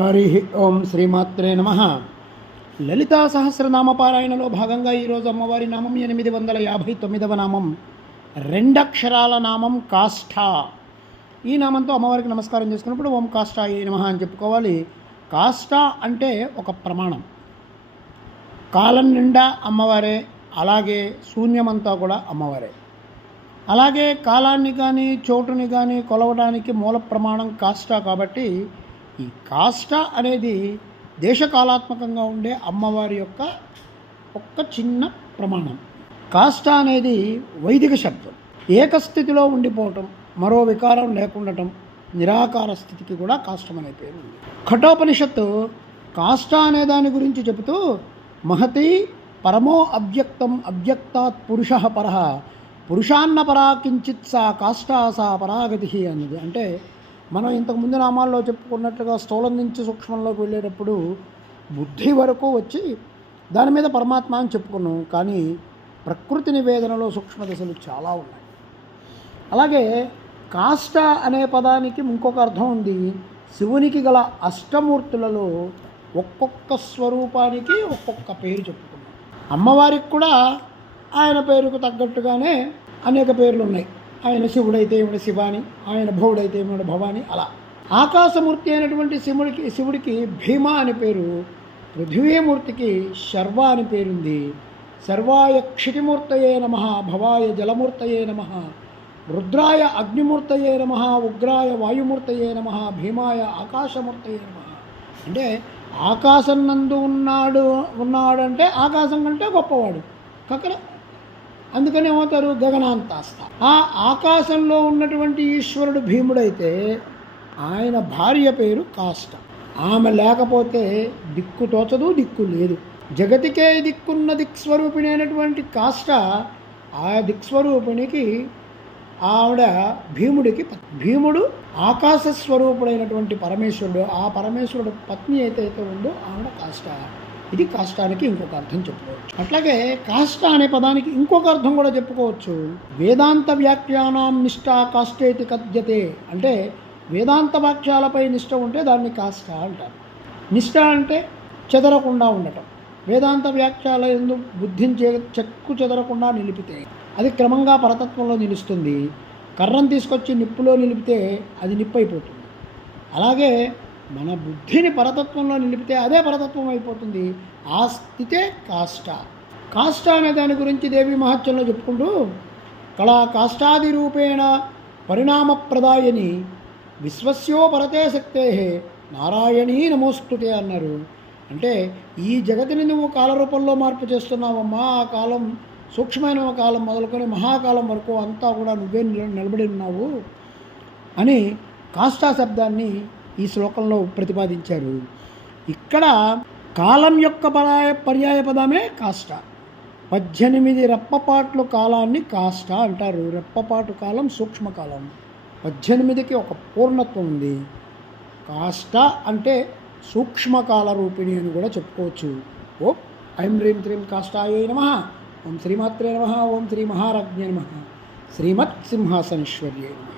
హరి ఓం శ్రీమాత్రే నమ. లలితా సహస్రనామ పారాయణలో భాగంగా ఈరోజు అమ్మవారి నామం ఎనిమిది వందల యాభై తొమ్మిదవ నామం. రెండక్షరాల నామం కాష్ఠ ఈ నామంతో అమ్మవారికి నమస్కారం చేసుకున్నప్పుడు ఓం కాష్ఠ ఏ నమ అని చెప్పుకోవాలి. కాష్ఠ అంటే ఒక ప్రమాణం. కాలం నిండా అమ్మవారే అలాగే శూన్యమంతా కూడా అమ్మవారే. అలాగే కాలాన్ని కానీ చోటుని కానీ కొలవడానికి మూల ప్రమాణం కాష్ట కాబట్టి ఈ కాష్ట అనేది దేశకాలాత్మకంగా ఉండే అమ్మవారి యొక్క ఒక్క చిన్న ప్రమాణం. కాష్ట అనేది వైదిక శబ్దం. ఏకస్థితిలో ఉండిపోవటం మరో వికారం లేకుండటం నిరాకార స్థితికి కూడా కాష్టం అనే పేరు ఉంది. కఠోపనిషత్తు కాష్ట అనే దాని గురించి చెబుతూ మహతి పరమో అవ్యక్తం అవ్యక్తాత్ పురుష పర పురుషాన్న పరా కించిత్ సా కాష్టా సా పరాగతి అన్నది. అంటే మనం ఇంతకు ముందు నామాల్లో చెప్పుకున్నట్లుగా స్థూలం నుంచి సూక్ష్మంలోకి వెళ్ళేటప్పుడు బుద్ధి వరకు వచ్చి దాని మీద పరమాత్మ అని చెప్పుకున్నాం. కానీ ప్రకృతి నివేదనలో సూక్ష్మ దశలు చాలా ఉన్నాయి. అలాగే కాష్ట అనే పదానికి ఇంకొక అర్థం ఉంది. శివునికి గల అష్టమూర్తులలో ఒక్కొక్క స్వరూపానికి ఒక్కొక్క పేరు చెప్పుకున్నాం. అమ్మవారికి కూడా ఆయన పేరుకు తగ్గట్టుగానే అనేక పేర్లు ఉన్నాయి. ఆయన శివుడైతే ఏమిటి శివాని ఆయన భవుడైతే ఏమిటి భవాని అలా. ఆకాశమూర్తి అయినటువంటి శివుడికి శివుడికి భీమ అని పేరు పృథ్వీమూర్తికి శర్వ అని పేరుంది. శర్వాయ క్షితిమూర్తయే నమ భవాయ జలమూర్తయే నమ రుద్రాయ అగ్నిమూర్తయే నమ ఉగ్రాయ వాయుమూర్తయే నమ భీమాయ ఆకాశమూర్తయే నమ. అంటే ఆకాశం నందు ఉన్నాడు ఉన్నాడంటే ఆకాశం కంటే గొప్పవాడు. కక్కడ అందుకని ఏమవుతారు? గగనాంతాస్త ఆ ఆకాశంలో ఉన్నటువంటి ఈశ్వరుడు భీముడైతే ఆయన భార్య పేరు కాష్ట. ఆమె లేకపోతే దిక్కు తోచదు దిక్కు లేదు. జగతికే దిక్కున్న దిక్స్వరూపిణి అయినటువంటి కాష్ట ఆ దిక్స్వరూపిణికి ఆవిడ భీముడికి భీముడు ఆకాశ స్వరూపుడైనటువంటి పరమేశ్వరుడు ఆ పరమేశ్వరుడు పత్ని అయితే అయితే ఉందో ఆవిడ కాష్ట. ఇది కాష్టానికి ఇంకొక అర్థం చెప్పుకోవచ్చు. అట్లాగే కాష్ట అనే పదానికి ఇంకొక అర్థం కూడా చెప్పుకోవచ్చు. వేదాంత వ్యాఖ్యానం నిష్ఠ కాష్టేతి కథ్యతే అంటే వేదాంత వాక్యాలపై నిష్ఠ ఉంటే దాన్ని కాష్ట అంటారు. నిష్ఠ అంటే చెదరకుండా ఉండటం. వేదాంత వ్యాఖ్యాల ఎందు బుద్ధించే చెక్కు చెదరకుండా నిలిపితే అది క్రమంగా పరతత్వంలో నిలుస్తుంది. కర్రను తీసుకొచ్చి నిప్పులో నిలిపితే అది నిప్పు అయిపోతుంది అలాగే మన బుద్ధిని పరతత్వంలో నిలిపితే అదే పరతత్వం అయిపోతుంది. ఆ స్థితే కాష్ట. కాష్ట అనే దాని గురించి దేవి మహత్యంలో చెప్పుకుంటూ కళా కాష్టాది రూపేణ పరిణామప్రదాయని విశ్వస్యో పరతే శక్తే నారాయణీ నమోస్తుతే అన్నారు. అంటే ఈ జగతిని నువ్వు కాలరూపంలో మార్పు చేస్తున్నావమ్మా. ఆ కాలం సూక్ష్మమైన కాలం మొదలుకొని మహాకాలం వరకు అంతా కూడా నువ్వే నిలబడి ఉన్నావు అని కాష్టా శబ్దాన్ని ఈ శ్లోకంలో ప్రతిపాదించారు. ఇక్కడ కాలం యొక్క పరాయ పర్యాయ పదమే కాష్ట. పద్దెనిమిది రెప్పపాట్లు కాలాన్ని కాష్ట అంటారు. రెప్పపాటు కాలం సూక్ష్మకాలం. పద్దెనిమిదికి ఒక పూర్ణత్వం ఉంది. కాష్ట అంటే సూక్ష్మకాల రూపిణి అని కూడా చెప్పుకోవచ్చు. ఓ ఐం హ్రీం త్రీం కాష్టాయ నమ. ఓం శ్రీమాత్రే నమ. ఓం శ్రీ మహారాజ్ఞ నమ. శ్రీమత్ సింహాసనేశ్వర్యే నమ.